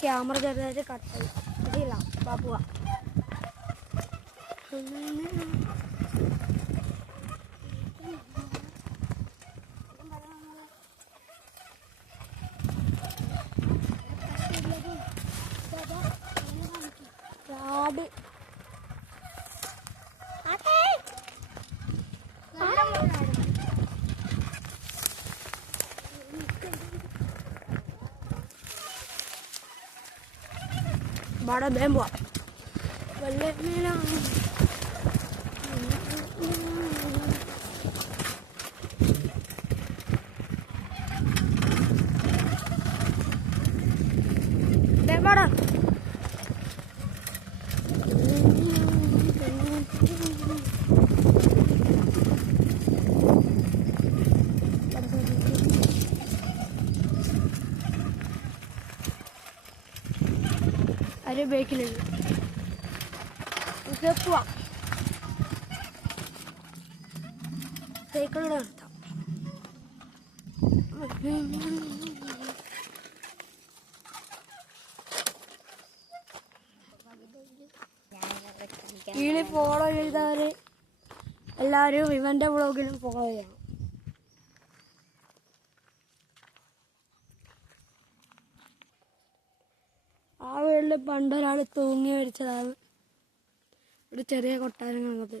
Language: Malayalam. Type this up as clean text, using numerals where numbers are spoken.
ക്യാമറ ചെറുതായിട്ട് കട്ടായി ശരിയില്ല ബാബുവാ രാബി बड़ा बेम हुआ बल्ले मेरा दे बड़ा अरे बेक नहीं उसे पुआ साइकिल था ये फॉलो ചെയ്തവരെ എല്ലാവരും ഇവന്റെ വ്ളോഗിലും ഫോളോ ചെയ്യണം ആ വീട്ടിൽ പണ്ടൊരാൾ തൂങ്ങി മരിച്ചതാണ് ഒരു ചെറിയ കൊട്ടാരം കണ്ടത്